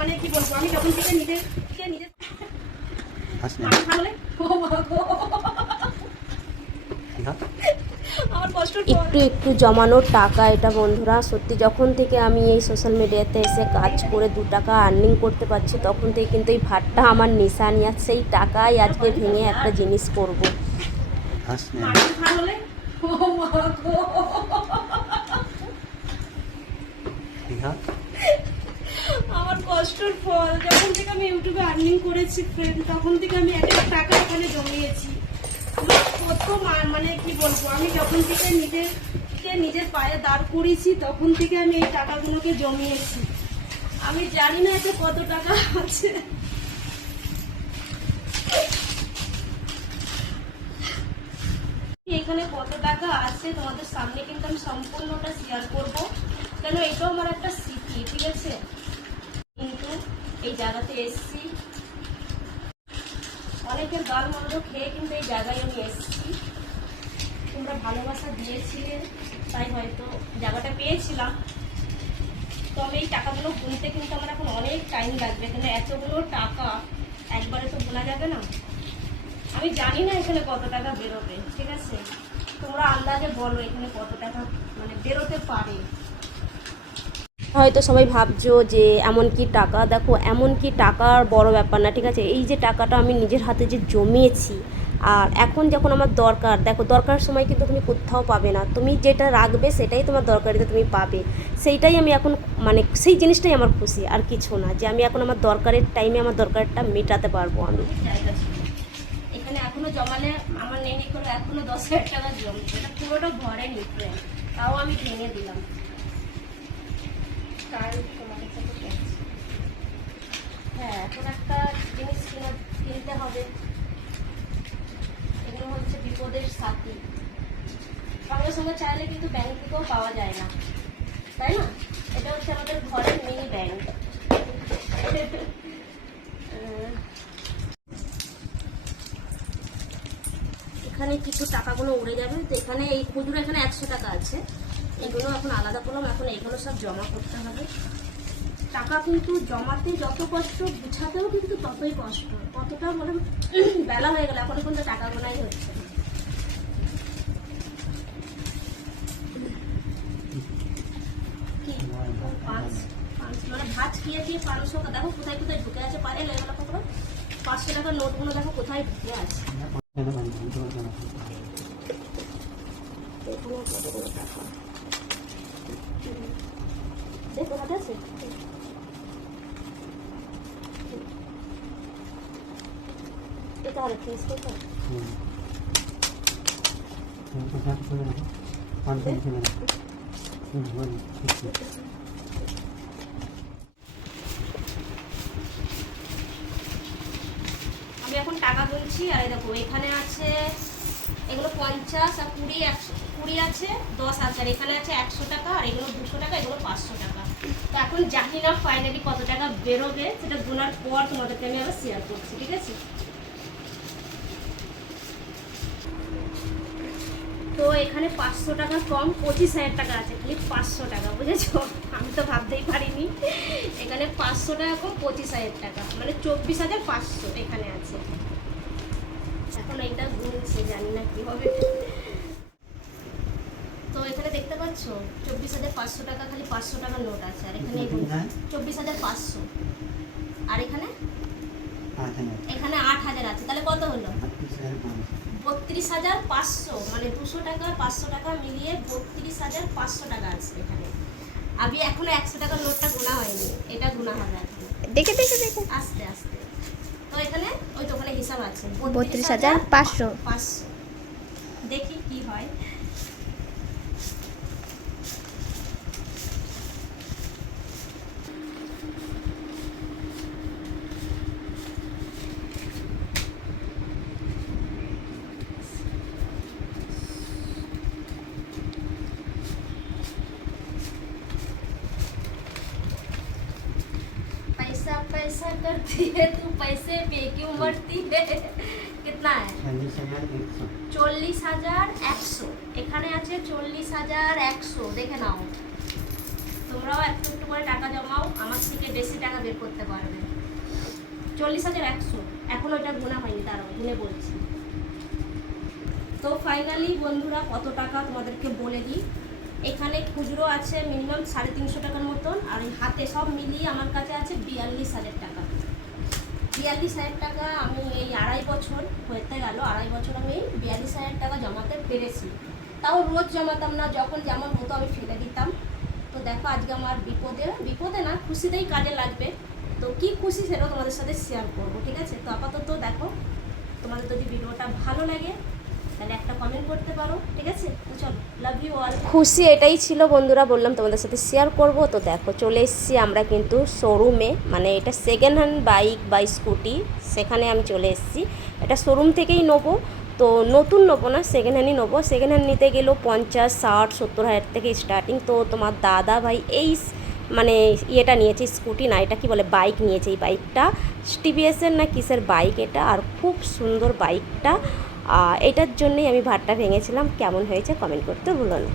মানে কি বলব? আমি যখন থেকে নিজে থেকে নিজে একটু একটু জমানো টাকা এটা বন্ধুরা। সত্যি যখন থেকে আমি এই সোশ্যাল মিডিয়াতে এসে কাজ করে দু টাকা আর্নিং করতে পারছি তখন থেকে কিন্তু এই ভাতটা আমার নিশানি। আর সেই টাকাই আজকে ভেঙে একটা জিনিস করব। কষ্টের ফল যখন থেকে আমি ইউটিউবে আর্নিং করেছি ফ্রেন্ড তখন থেকে আমি একটা টাকা এখানে জমিয়েছি। কত মানে কি বলব, আমি যখন থেকে নিজেকে নিজের পায়ে দাঁড় করিয়েছি, তখন থেকে আমি এই টাকাগুলোকে জমিয়েছি। আমি জানি না এতে কত টাকা আছে। এখানে কত টাকা আছে তোমাদের সামনে কিন্তু আমি সম্পূর্ণটা শেয়ার করব। কেন এটাও আমার একটা স্মৃতি ঠিক আছে কিন্তু জায়গাতে এসছি। অনেকের গাল মন্দ খেয়ে কিন্তু এই জায়গায় আমি এসছি। তোমরা ভালোবাসা দিয়েছিলে, তাই হয়তো জায়গাটা পেয়েছিলাম। তো আমি এই টাকাগুলো গুনতে কিন্তু আমার এখন অনেক টাইম লাগবে কিন্তু এতগুলো টাকা একবারে তো গোনা যাবে না? আমি জানি না এখানে কত টাকা বেরোবে, ঠিক আছে? তোমরা আন্দাজে বলো এখানে কত টাকা মানে বেরোতে পারে। হয়তো সবাই ভাবছ যে, এমন কি টাকা? দেখো, এমন কি টাকার বড় ব্যাপার না, ঠিক আছে? এই যে টাকাটা আমি নিজের হাতে যে জমিয়েছি, আর এখন যখন আমার দরকার, দেখো, দরকার সময় কিন্তু তুমি কোথাও পাবে না। তুমি যেটা রাখবে সেটাই তোমার দরকারিতে তুমি পাবে। সেইটাই আমি এখন মানে সেই জিনিসটাই আমার খুশি, আর কিছু না, যে আমি এখন আমার দরকারের টাইমে আমার দরকারটা মেটাতে পারব আমি। এখানে জমালে আমার নেই এখনও দশ হাজার টাকা পুরোটা নিতে তাও আমি ভেঙে দিলাম। কাল তোমাদের সাথে বলছি। হ্যাঁ এখন একটা জিনিস কিনা, কিনতে হবে। এগুলো হচ্ছে বিপদের সাথী। সঙ্গে সঙ্গে চাইলে কিন্তু ব্যাংক থেকেও পাওয়া যায় না। তাই না? এটা হচ্ছে আমাদের ঘরের মিনি ব্যাংক এখানে কিছু টাকাগুলো উড়ে যাবে। তো এখানে এই খুচরো এখানে একশো টাকা আছে। এগুলো এখন আলাদা করলাম, এখন এগুলো সব জমা করতে হবে। টাকা কিন্তু জমাতে যত কষ্ট, গুছাতেও কিন্তু ততই কষ্ট। কতটা মানে বেলা হয়ে গেল, এখন কিন্তু টাকা গোনাই হচ্ছে মানে ভাত খেয়েছি পাঁচশো দেখো কোথায় কোথায় ঢুকে আছে, পারে লেগুলো কখনো? পাঁচশো টাকার নোটগুলো দেখো কোথায় ঢুকে আছে। আমি এখন টাকা গুনছি আর দেখো এখানে আছে এগুলো পঞ্চাশ আর কুড়ি একশো, কুড়ি আছে, দশ আছে, আর এখানে আছে একশো টাকা, আর এগুলো দুশো টাকা, এগুলো পাঁচশো টাকা। তো এখন জানি না ফাইনালি কত টাকা বেরোবে, সেটা গোনার পর তোমাদেরকে আমি আবার শেয়ার করছি, ঠিক আছে? তো এখানে পাঁচশো টাকা কম, পঁচিশ হাজার টাকা আছে, খালি পাঁচশো টাকা, বুঝেছ? আমি তো ভাবতেই পারিনি। এখানে পাঁচশো টাকা কম, পঁচিশ হাজার টাকা মানে চব্বিশ হাজার পাঁচশো এখানে আছে। এখন এইটা গুনছে জানি না কি হবে। তো এখানে দেখতে পাচ্ছ চব্বিশ হাজার পাঁচশো টাকা খালি পাঁচশো টাকার নোট আছে আর এখানে চব্বিশ হাজার পাঁচশো। আর এখানে? এখানে আট হাজার আছে তাহলে কত হলো? বত্রিশ হাজার পাঁচশো। মানে দুশো টাকা পাঁচশো টাকা মিলিয়ে বত্রিশ হাজার পাঁচশো টাকা আছে এখানে। আমি এখনও একশো টাকার নোটটা গোনা হয়নি এটা গোনা হবে দেখে দেখে দেখে। আস্তে আস্তে। তো এখানে ওই তো ওখানে হিসাব আছে বত্রিশ হাজার পাঁচশো। পাঁচশো। करती है तू पैसे पे क्यों मरती है कितना है চল্লিশ হাজার একশো এখানে আছে চল্লিশ হাজার একশো দেখে নাও তোমরাও একটু একটু করে টাকা জমাও আমার থেকে বেশি টাকা বের করতে পারবে চল্লিশ হাজার একশো এখন ওইটা গোনা হয়নি তারাও গুনে বলছি তো ফাইনালি বন্ধুরা কত টাকা তোমাদেরকে বলে দিই এখানে খুচরো আছে মিনিমাম সাড়ে তিনশো টাকার মতন, আর হাতে সব মিলিয়ে আমার কাছে আছে বিয়াল্লিশ হাজার টাকা। বিয়াল্লিশ হাজার টাকা আমি এই আড়াই বছর হতে গেল, আড়াই বছর আমি বিয়াল্লিশ হাজার টাকা জমাতে পেরেছি। তাও রোজ জমাতাম না, যখন যেমন হতো আমি ফেলে দিতাম। তো দেখো আজকে আমার বিপদে বিপদে না, খুশিতেই কাজে লাগবে। তো কি খুশি সেটাও তোমাদের সাথে শেয়ার করব, ঠিক আছে? তো আপাতত দেখো, তোমাদের যদি ভিডিওটা ভালো লাগে খুশি এটাই ছিল বন্ধুরা, বললাম তোমাদের সাথে শেয়ার করব। তো দেখো, চলে এসেছি আমরা কিন্তু শোরুমে মানে এটা সেকেন্ড হ্যান্ড বাইক বা স্কুটি সেখানে আমি চলে এসেছি। এটা শোরুম থেকেই নেব। তো নতুন নেব না সেকেন্ড হ্যান্ডই নেব। সেকেন্ড হ্যান্ড নিতে গেলেও পঞ্চাশ, ষাট, সত্তর হাজার থেকে স্টার্টিং তো তোমার দাদা ভাই এই মানে ইয়েটা নিয়েছে স্কুটি না, এটা কি বলে বাইক নিয়েছে এই বাইকটা টিভিএসের না কিসের বাইক এটা? আর খুব সুন্দর বাইকটা এটার জন্যই আমি ভাতটা ভেঙেছিলাম। কেমন হয়েছে কমেন্ট করতে ভুলো না।